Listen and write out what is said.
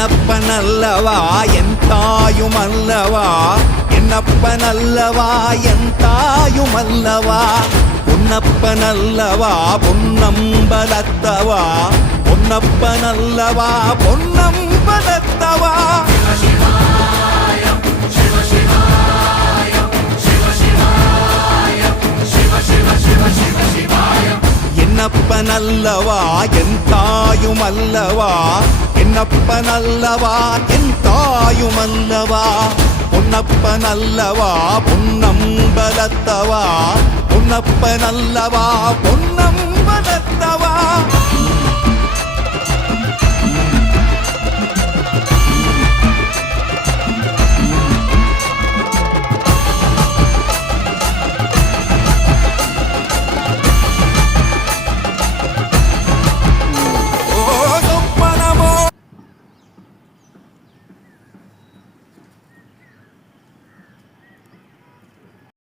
என்னப்பனல்லவா என் தாயுமல்லவா, என்னப்பனல்லவா என் தாயுமல்லவா, பொன்னப்பனல்லவா பொன்னம்பலத்தவா, பொன்னப்பனல்லவா பொன்னம்பலத்தவா. என்னப்பனல்லவா என் தாயுமல்லவா, என்னப்பனல்லவா என் தாயுமல்லவா, பொன்னப்பனல்லவா பொன்னம்பலத்தவா, பொன்னப்பனல்லவா பொன்னம்பலத்தவா.